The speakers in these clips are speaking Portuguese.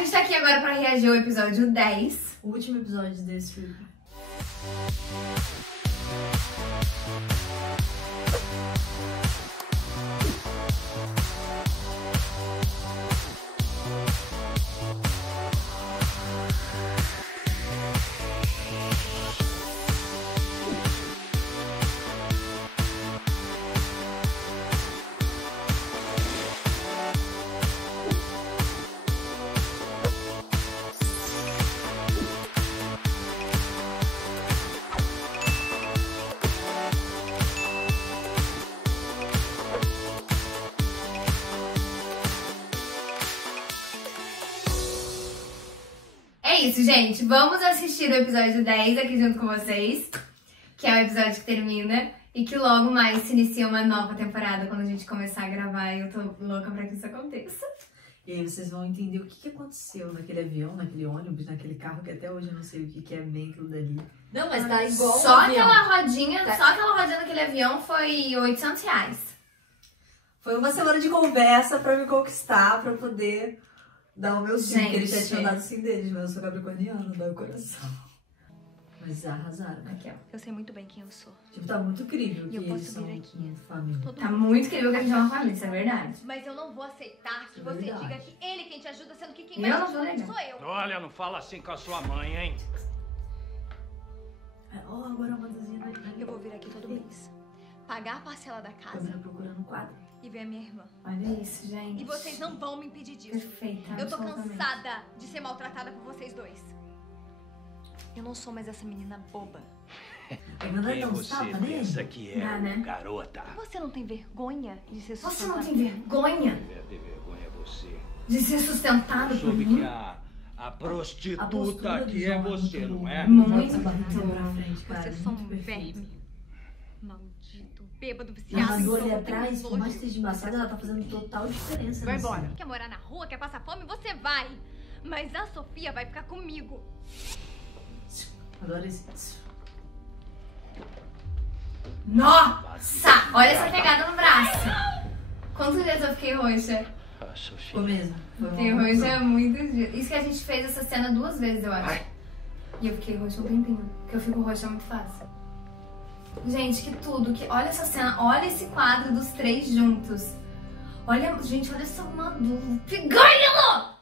gente tá aqui agora pra reagir ao episódio 10. O último episódio desse filme. É isso, gente. Vamos assistir o episódio 10 aqui junto com vocês, que é o episódio que termina e que logo mais se inicia uma nova temporada quando a gente começar a gravar. E eu tô louca pra que isso aconteça. E aí vocês vão entender o que aconteceu naquele avião, naquele ônibus, naquele carro, que até hoje eu não sei o que é bem aquilo dali. Não, mas tá igual Só um avião. aquela rodinha, só aquela rodinha daquele avião foi R$800. Foi uma semana de conversa pra me conquistar, pra poder dar o meu sim, porque eles já tinham dado o sim deles, mas eu sou capricorniana, dá o coração. Mas arrasaram. Aqui, ó. Eu sei muito bem quem eu sou. Tipo, tá muito incrível E que eu eles posso são vir aqui. uma família. Tá muito incrível que a gente é uma família, isso é verdade. Mas eu não vou aceitar que É você verdade. diga que ele quem te ajuda, sendo que quem Eu mais não te vou ajuda negar. sou eu. Olha, não fala assim com a sua mãe, hein? Ó, agora uma dúzia Eu vou vir aqui todo mês. Pagar a parcela da casa câmera procurando um quadro. e ver a minha irmã. Olha isso, gente. E vocês não vão me impedir disso. Perfeita, Eu tô absolutamente. cansada de ser maltratada por vocês dois. Eu não sou mais essa menina boba. Ainda Quem não você tapa pensa nele? que é, Dá, né? garota? Você não tem vergonha de ser Você não sustentável? tem vergonha Deve ter vergonha você. de ser sustentado por Soube mim? que a prostituta postura aqui do é João você, muito não boa. é? Muito. Essa barriga pra frente, cara. Você é só um muito perfeito. verme. Maldito, bêbado, A viciado. Manu ali insano, atrás, por mais que nojo. esteja embaçada, ela tá fazendo total diferença. Vai nessa embora. cena. Quer morar na rua, quer passar fome? Você vai. Mas a Sofia vai ficar comigo. Adoro esse. Nossa! Olha essa pegada no braço. Quantos dias eu fiquei roxa? Ah, Sofia. Ficou mesmo. Foi uma Fiquei roxa emoção. muitos dias. Isso que a gente fez essa cena 2 vezes, eu acho. E eu fiquei roxa um tempinho. Porque eu fico roxa muito fácil. Gente, que tudo. Olha essa cena. Olha esse quadro dos 3 juntos. Olha, gente, olha essa madura. Ganha-lo!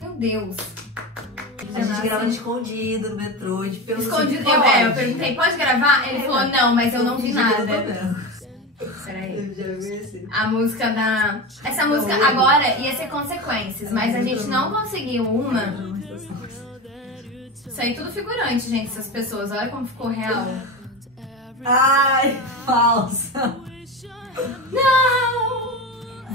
Meu Deus. A gente grava escondido no metrô, de pelo Escondido. Eu perguntei, pode gravar? Ele falou, não, mas eu não vi nada. Peraí. Eu já vi esse. A música da... Essa música agora ia ser Consequências, mas a gente não conseguiu uma. Isso aí tudo figurante, gente, essas pessoas. Olha como ficou real. Ai, falsa. Não!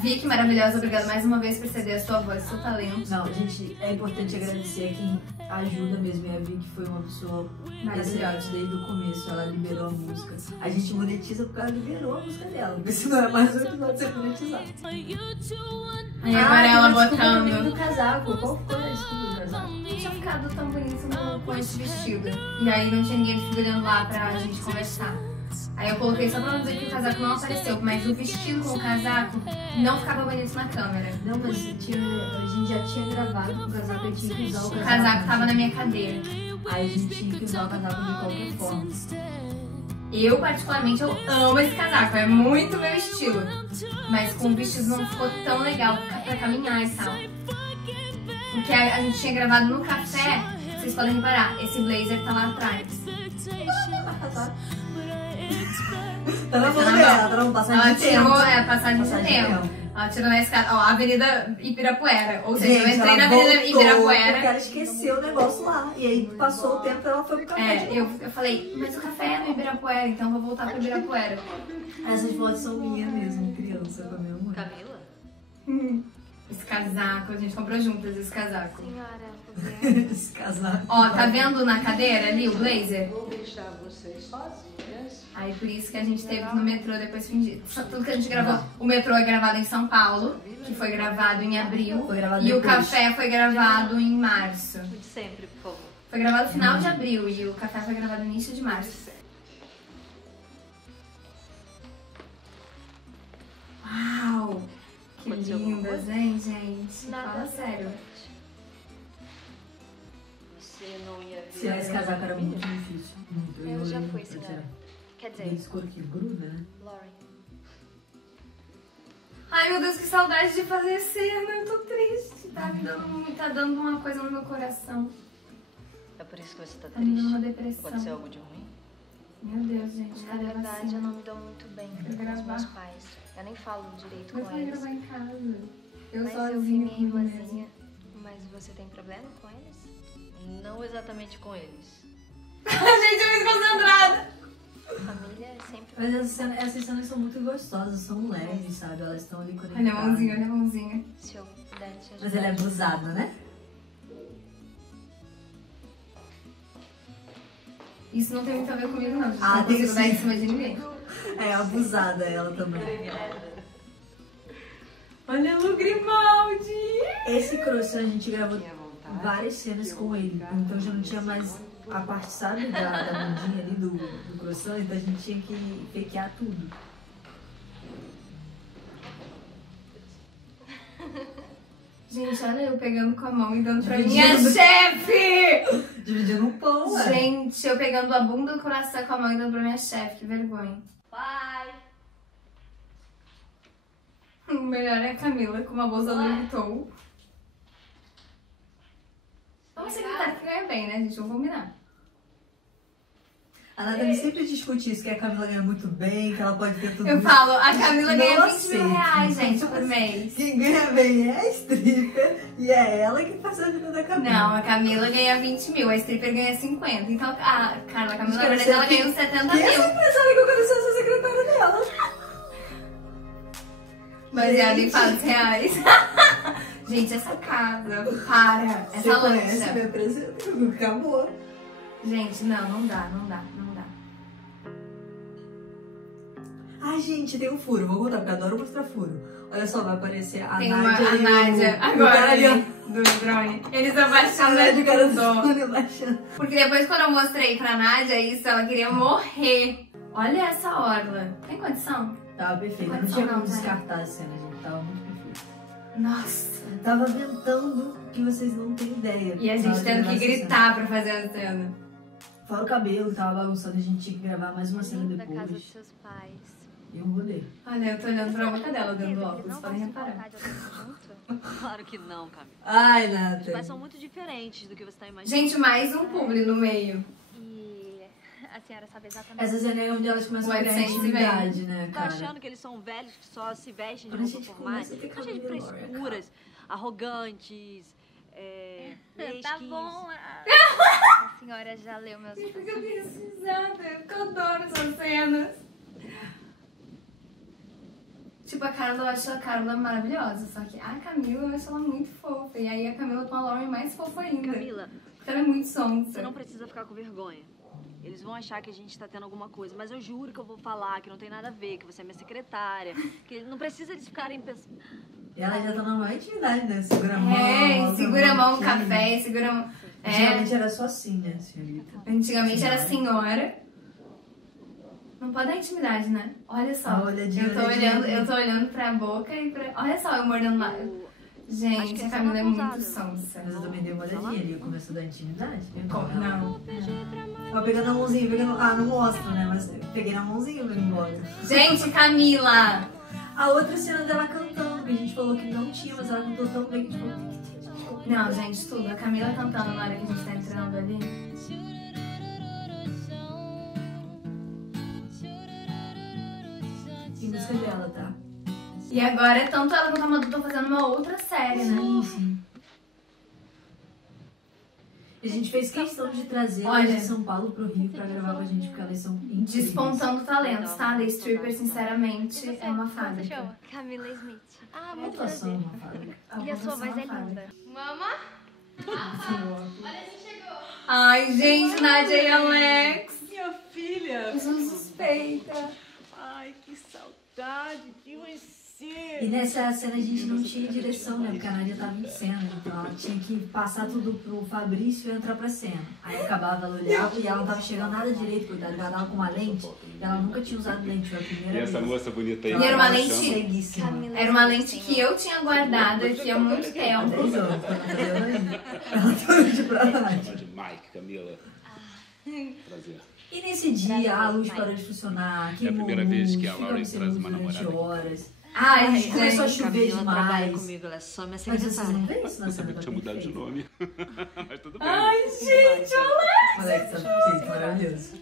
Vicky, maravilhosa, obrigada mais uma vez por ceder a sua voz, seu talento. Não, gente, é importante agradecer a quem ajuda mesmo. E a Vicky foi uma pessoa Maravilhosa. excelente desde o começo. Ela liberou a música. A gente monetiza porque ela liberou a música dela. Porque senão é mais um episódio sem monetizar. Aí agora ela do botando... casaco. Qual foi a desculpa do casaco? Não tinha ficado tão bonito com esse vestido. E aí não tinha ninguém figurando lá pra gente conversar. Aí eu coloquei só pra não dizer que o casaco não apareceu, mas o vestido com o casaco não ficava bonito na câmera. Não, mas a gente já tinha gravado com o casaco, eu tinha que usar o O casaco. casaco tava na minha cadeira. Aí a gente tinha que usar o casaco de qualquer forma. Eu, particularmente, eu amo esse casaco, é muito meu estilo. Mas com o vestido não ficou tão legal pra caminhar e tal. Porque a gente tinha gravado no café, vocês podem reparar, esse blazer tá lá atrás. Tá na mão dela, tá na passagem Ela de tempo. tirou, passagem de Passagem de tempo. tempo. Ela tirou na escada, ó, Avenida Ibirapuera. Ou seja, eu Gente, entrei na ela Avenida voltou Ibirapuera. porque ela esqueceu o negócio lá. E aí passou o tempo e ela foi pro café. É, eu falei, mas o café é no Ibirapuera, então eu vou voltar pro Ibirapuera. Essas fotos são minhas mesmo, criança, com a minha mãe. Camila? Esse casaco, a gente comprou juntas esse casaco. Senhora, Esse casaco. Ó, tá vendo na cadeira ali o blazer? Vou deixar vocês sozinhas. Aí por isso que a gente teve que ir no metrô depois fingir. Tudo que a gente gravou. O metrô é gravado em São Paulo, que foi gravado em abril. Foi gravado E o depois. café foi gravado em março. de sempre, por favor. Foi gravado no final de abril e o café foi gravado no início de março. Uau! Que Aconteceu alguma lindas, coisa? hein, gente? Nada. Fala sério. Tirar esse casaco era muito difícil. Muito. Eu já fui, senhora. Quer dizer, Esse couro que gruda, né? Lauren. Ai, meu Deus, que saudade de fazer cena. Eu tô triste. Tá dando uma coisa no meu coração. É por isso que você tá Tá me dando uma triste. depressão. Pode ser algo de ruim? Meu Deus, gente. Na Cadê a verdade, vacina? eu não me dou muito bem Quero com os gravar. meus pais. Eu nem falo direito Eu com fui eles. gravar em casa. Eu Mas sozinha. eu vi minha comigo irmãzinha. Mas você tem problema com eles? Não exatamente com eles. Gente, eu me concentrada. Família é sempre... Mas essas cenas são muito gostosas, são leves, sabe? Elas estão ali conectadas. Olha a mãozinha, olha a mãozinha. Se eu puder te ajudar. Mas ela é abusada, né? Isso não tem muito a ver comigo, não. Gente. Ah, Não tem consigo dar sim. em cima de ninguém. É abusada ela também. Olha o Grimaldi. Esse Crossy a gente gravou várias cenas com ele. Então já não tinha mais a parte, sabe, da bundinha ali do croissant. Então a gente tinha que pequear tudo. Gente, olha eu pegando com a mão e dando pra Dividindo. minha chefe. Dividindo um pão, ué. Gente, eu pegando a bunda do coração com a mão e dando pra minha chefe. Que vergonha. Pai! O melhor é a Camila com uma bolsa Louis Vuitton. É uma secretária que ganha bem, né, gente? Vamos combinar. A Nathalie sempre discute isso, que a Camila ganha muito bem, que ela pode ter tudo Eu isso. falo, a Camila Não ganha 20 mil aceito. reais, gente, por mês. Quem ganha bem é a stripper e é ela que faz a vida da Camila. Não, a Camila ganha 20 mil, a stripper ganha 50. Então, a Camila, na verdade, ela ganha uns 70 Quem é mil. essa empresária que eu conheci essa secretária dela? Baseado em fatos reais. Gente, essa casa, para. Você Essa conhece lancha. minha presença? Acabou. Gente, não dá. Ai, gente, tem um furo. Vou contar, porque eu adoro mostrar furo. Olha só, vai aparecer a Tem Nádia a e Nádia o agora cara ali, ó. do drone. Eles A abaixando Nádia, o cara do tudo. drone baixando. Porque depois quando eu mostrei pra Nádia isso, ela queria morrer. Olha essa orla. Tem condição? Tava perfeito. Não tinha como descartar a cena, gente. Tava muito perfeito. Nossa. Tava ventando que vocês não têm ideia. E a gente tendo que gritar pra fazer a cena. Fora o cabelo que tava bagunçado, a gente tinha que gravar mais uma cena Da casa dos depois. seus pais. E um rolê. Olha, eu tô olhando pra boca dela dentro do óculos, Não podem vai se reparar. importar de eu estar junto? Claro que não, Camila. Ai, Os pais Nathalie. são muito diferentes do que você tá imaginando. Gente, mais um publi no meio. E a senhora sabe exatamente... Essa cena é onde elas começam a White criar Saints intimidade, né, Tá cara? achando que eles são velhos que só se vestem de Quando a roupa gente formais? começa a ter Tá cheio de cabelo, frescuras, arrogantes, Tá bom. A senhora já leu meus... Por que eu fiz risada? Porque eu adoro essas cenas. Tipo, a Carla, eu acho a Carla maravilhosa, só que a Camila eu acho ela muito fofa. E aí a Camila com a Lauren mais fofa ainda. Camila, Porque ela é muito você sonsa. não precisa ficar com vergonha. Eles vão achar que a gente tá tendo alguma coisa, mas eu juro que eu vou falar que não tem nada a ver, que você é minha secretária, que não precisa eles ficarem pensando... E ela já tá na maior intimidade, né? Segura a mão. É, segura a mão no pouquinho. café, segura a mão... É, Antigamente era só assim, né, senhorita? antigamente era senhora. Não pode dar intimidade, né? Olha só. Ah, olhadinha, Eu tô olhando pra boca e pra... Olha só, eu mordendo lá. Acho Gente, que a essa Camila é é uma muito pousada. sonsa. Mas eu também dei uma olhadinha ali, começou a dar intimidade. Não. Ó, pegando a mãozinha, pegando... Ah, não mostra, né? Mas eu peguei na mãozinha e vou embora. Gente, Camila! A outra cena dela cantando, que a gente falou que não tinha, mas ela cantou tão bem que a gente falou, tem que ter. Não, gente, tudo. A Camila cantando na hora que a gente tá entrando ali. Que música dela, tá? E agora, tanto ela quanto a Madu estão fazendo uma outra série, né? Sim. E a gente fez questão de trazer Olha, elas de São Paulo pro Rio pra gravar com a gente, porque elas são incríveis. Despontando talentos, tá? The Stripper, sinceramente, é uma Como você fábrica. chama? Camila Smith. Ah, É muito atuação, prazer. uma fábrica. E a sua voz é fábrica. linda. Mama? Ai, gente, Nádia e Alex. Minha filha! Eu sou suspeita. Ai, que saudade de você! E nessa cena a gente não tinha direção, né? Porque a Nádia tava em cena, então ela tinha que passar tudo pro Fabrício e entrar pra cena. Aí acabava, ela olhava e ela não tava chegando nada direito, coitada. Ela tava com uma lente e ela nunca tinha usado lente, foi a primeira E vez. essa moça bonita aí? E era uma como lente- chama? Ceguíssima. Camila Era uma Smith, lente que senhor. eu tinha guardado aqui há muito Há tempo. 3 anos, quando eu não sabia ainda. Ela tá de pra Pode me Nádia. chamar de Mike, Camila. Prazer. E nesse dia a luz parou de funcionar, queimou a primeira vez que a ficamos Lauren sem traz luz uma durante namorada aqui. horas. Ai, começou a chover Camila trabalha demais. comigo, ela é só minha Mas vocês secretária. não veem isso na Eu cena sabia da que tinha mudado de perfeita? nome. Mas tudo bem. Ai, gente, o Alex, perfeito, maravilhoso.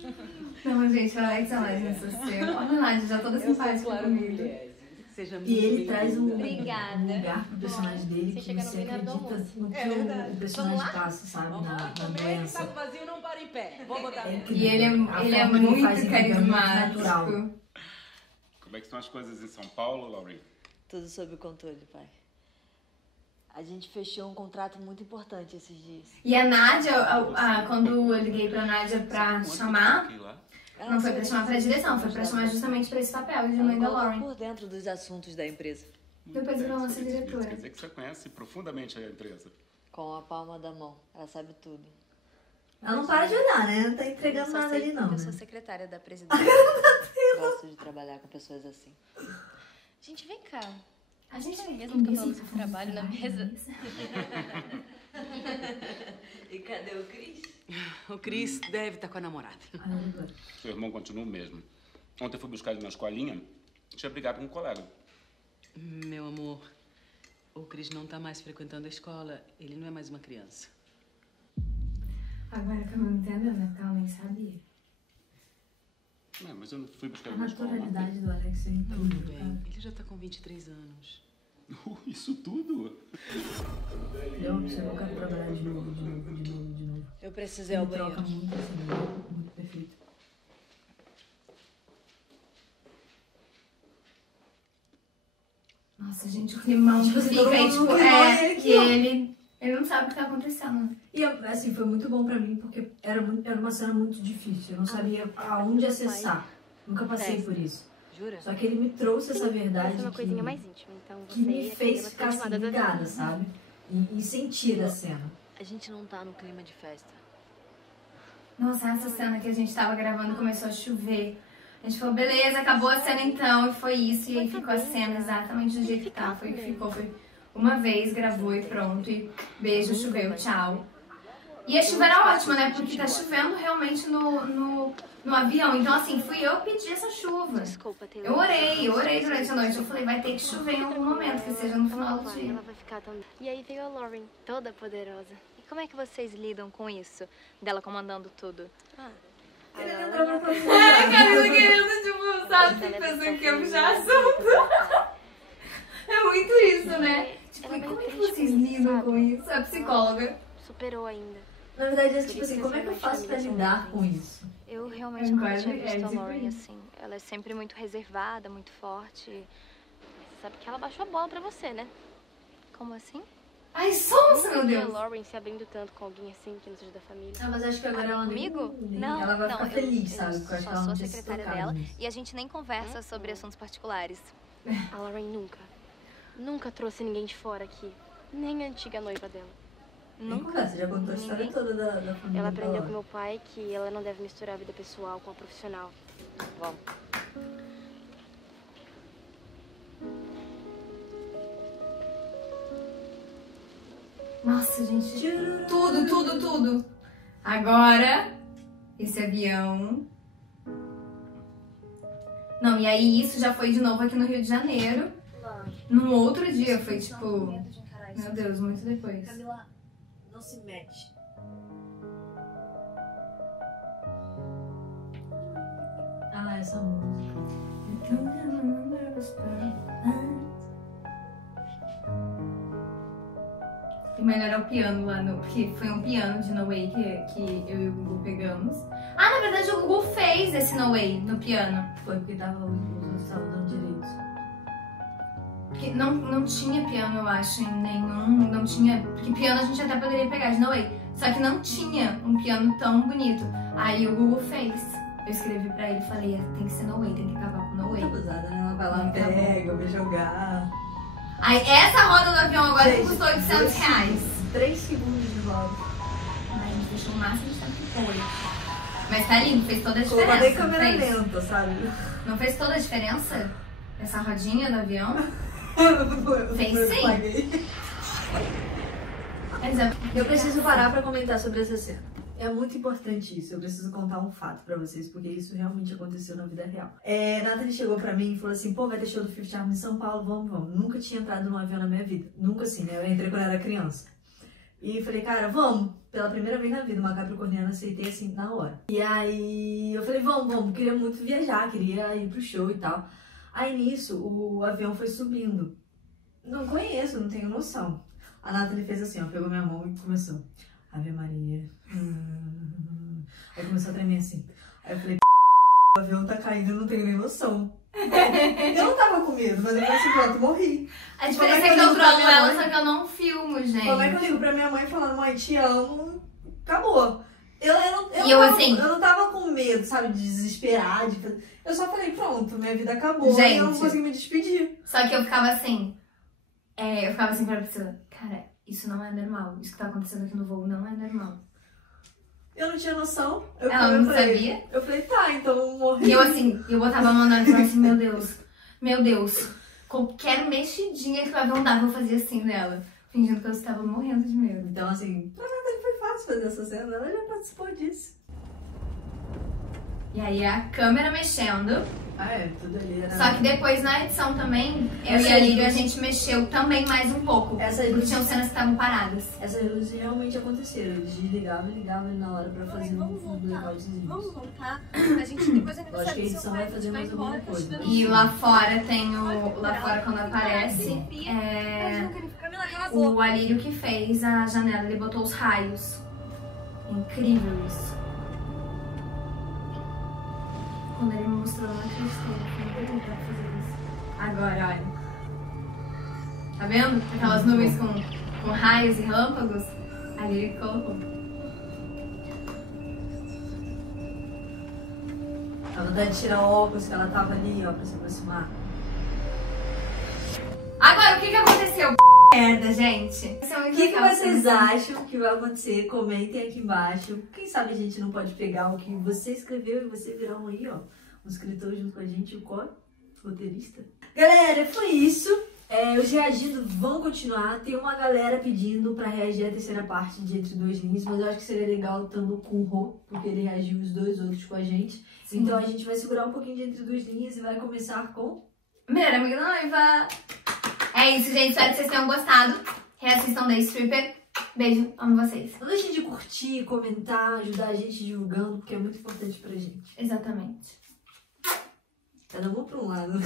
Não, mas gente, o Alex é mais nessa cena. Olha a Nádia, já toda simpática comigo. Seja E ele traz um Obrigada. lugar pro personagem dele Você que chega no você final do acredita almoço. no que É verdade. o personagem passa, sabe, na Comer, doença. saco vazio não para em pé. Vou botar. É E incrível. ele A é forma que ele faz muito entrega muito natural. carismático. Como é que estão as coisas em São Paulo, Lauren? Tudo sob controle, pai. A gente fechou um contrato muito importante esses dias. E a Nádia, quando eu liguei pra Nádia pra chamar, Aqui, lá. não foi pra chamar pra direção, foi pra chamar justamente pra esse papel de mãe da Ela Lauren. por dentro dos assuntos da empresa. Depois virou nossa Isso diretora. quer dizer que você conhece profundamente a empresa. Com a palma da mão. Ela sabe tudo. Ela não para de olhar, né? Não tá Eu entregando só nada sei ali, porque não. eu sou Né? secretária da presidência. Gosto de trabalhar com pessoas assim. Gente, vem cá. A gente Você mesmo tá falando sobre trabalho na mesa? E cadê o Cris? O Cris deve estar com a namorada. Seu irmão continua o mesmo. Ontem eu fui buscar ele na escolinha e tinha brigado com um colega. Meu amor, o Cris não tá mais frequentando a escola. Ele não é mais uma criança. Agora que eu não entendo, né? Porque ela nem sabia. Não, mas eu não fui buscar A ele na escola. naturalidade do Alex é incrível, Bem, cara. ele já tá com 23 anos. Isso tudo? Eu quero trabalhar de novo. Eu preciso ir ao Ele troca banheiro. muito assim, muito perfeito. Nossa, gente, o climão Tipo que assim, todo fica aí, mundo tipo, no climão, e ele aqui, e ó. ele não sabe o que tá acontecendo. E assim, foi muito bom pra mim, porque era uma cena muito difícil. Eu não sabia aonde acessar. Nunca passei por isso. Jura? Só que ele me trouxe essa verdade Essa é uma coisinha que, mais íntima, então que você me e a fez Camila ficar estão assim, chamadas a ligada, ver. sabe? E sentir a cena. A gente não tá no clima de festa. Nossa, essa cena que a gente tava gravando começou a chover. A gente falou, beleza, acabou a cena então, e foi isso. E aí ficou a cena exatamente do jeito que tá. Foi uma vez, gravou e pronto. E beijo, choveu, tchau. E a chuva era ótima, né? Porque tá chovendo realmente no avião. Então, assim, fui eu que pedi essa chuva. Desculpa, Taylor. Eu orei durante a noite. Eu falei, vai ter que chover em algum momento, que seja no final do dia. Ela vai ficar também. E aí veio a Lauren, toda poderosa. E como é que vocês lidam com isso? Dela comandando tudo? Ele Ela entrava pra A Camila querendo, tipo, sabe, que pessoa que ia puxar assunto. É muito isso, né? Tipo, e como é que vocês lidam com isso? A psicóloga. superou ainda. Na verdade, é tipo assim, como é que eu faço pra lidar com isso? Eu realmente nunca quase- tinha visto a tipo Lauren isso. assim. Ela é sempre muito reservada, muito forte. Você sabe que ela baixou a bola pra você, né? Como assim? Ai, sonsa, meu Nunca vi a Deus. Lauren se abrindo tanto com alguém assim que não seja da família. Ah, mas acho que agora ela Comigo? nem Não, ela vai não, ficar feliz, sabe? Porque eu acho que ela só não sou tinha se secretária tocado dela nisso. e a gente nem conversa sobre assuntos particulares. A Lauren nunca trouxe ninguém de fora aqui. Nem a antiga noiva dela. Nem conversa, já contou a história Ninguém. toda da família. Ela aprendeu dela. com meu pai que ela não deve misturar a vida pessoal com a profissional. Vamos. Nossa, gente. Tudo. Agora, esse avião. Não, e aí isso já foi de novo aqui no Rio de Janeiro. Num outro dia, foi tipo. Meu Deus, muito depois. Camila, não se mete. Ah, essa música. O melhor é o piano lá, porque foi um piano de No Way que eu e o Gugu pegamos. Ah, na verdade o Gugu fez esse No Way no piano. Foi porque tava os estavam dando direitos. Porque não tinha piano, eu acho, em nenhum. Não tinha. Porque piano a gente até poderia pegar de No Way. Só que não tinha um piano tão bonito. Aí o Gugu fez. Eu escrevi pra ele e falei, tem que ser No Way, tem que acabar com No Way. Muito abusada, né? Ela vai lá, pega, vai jogar. Aí essa roda do avião agora Gente, custou 800 reais. 3 segundos de volta. Ai, a gente deixou o máximo de tempo que foi. Mas tá lindo, fez toda a Colocou diferença. bem Não câmera fez? lenta, sabe? Não fez toda a diferença? Essa rodinha do avião? Fez sim. Eu preciso parar pra comentar sobre essa cena. É muito importante isso. Eu preciso contar um fato pra vocês, porque isso realmente aconteceu na vida real. Nathalie chegou pra mim e falou assim, pô, vai ter show do Fifth Harmony em São Paulo, vamos. Nunca tinha entrado num avião na minha vida. Nunca assim, né? Eu entrei quando eu era criança. E falei, cara, vamos. Pela primeira vez na vida, uma capricorniana, aceitei assim, na hora. E aí eu falei, vamos. Queria muito viajar, queria ir pro show e tal. Aí nisso, o avião foi subindo. Não conheço, não tenho noção. A Nathalie fez assim, ó, pegou minha mão e começou. Ave Maria. Aí começou a tremer assim. Aí eu falei, o avião tá caindo, eu não tenho nem noção. Eu não tava com medo, mas eu falei assim, pronto, morri. A diferença é que eu trolo ela, só que eu não filmo, gente. Como é que eu ligo pra minha mãe falando, mãe, te amo, acabou. Eu não tava com medo, sabe, de desesperar, eu só falei, pronto, minha vida acabou, gente, e eu não consegui me despedir. Só que eu ficava assim, pra pessoa, cara, isso não é normal, isso que tá acontecendo aqui no voo não é normal. Eu não tinha noção. Ela não sabia? Eu falei, tá, então eu morri. E eu assim, eu botava a mão na mão e falava assim, meu Deus, qualquer mexidinha que o avião dava, eu fazia assim nela, fingindo que eu estava morrendo de medo. Então assim, pra Nathalie foi fácil fazer essa cena, ela já participou disso. E aí a câmera mexendo. Tudo ali era... Só que depois na edição também, eu e a Lírio, a gente mexeu também mais um pouco. Porque tinham cenas que estavam paradas. Essas luzes realmente aconteceram. Eles desligavam e ligavam ali na hora pra fazer um blackoutzinho. Vamos voltar. A gente depois é Lógico que a edição vai fazer mais alguma coisa. E lá fora tem o... Lá fora quando aparece, o Alírio que fez a janela, ele botou os raios. É incrível isso. Quando ele me mostrou, eu não acreditei. Eu falei, não dá pra fazer isso. Agora, olha. Tá vendo? Aquelas nuvens com raios e relâmpagos. Ali ele colocou. A vontade de tirar o óculos que ela tava ali, ó, pra se aproximar. Agora, o que aconteceu? Merda, gente. O que vocês acham que vai acontecer? Comentem aqui embaixo. Quem sabe a gente não pode pegar o que você escreveu e você virar um aí, ó. Um escritor junto com a gente, o roteirista. Galera, foi isso. Os reagindo vão continuar. Tem uma galera pedindo pra reagir a terceira parte de Entre Duas Linhas, mas eu acho que seria legal estando com o Rô, porque ele reagiu os dois outros com a gente. Sim. Então a gente vai segurar um pouquinho de Entre Duas Linhas e vai começar com... Melhor Amiga da Noiva! É isso, gente. Espero que vocês tenham gostado. Reassistam The Stripper. Beijo, amo vocês. Não deixem de curtir, comentar, ajudar a gente divulgando, porque é muito importante pra gente. Exatamente. Cada um pra um lado.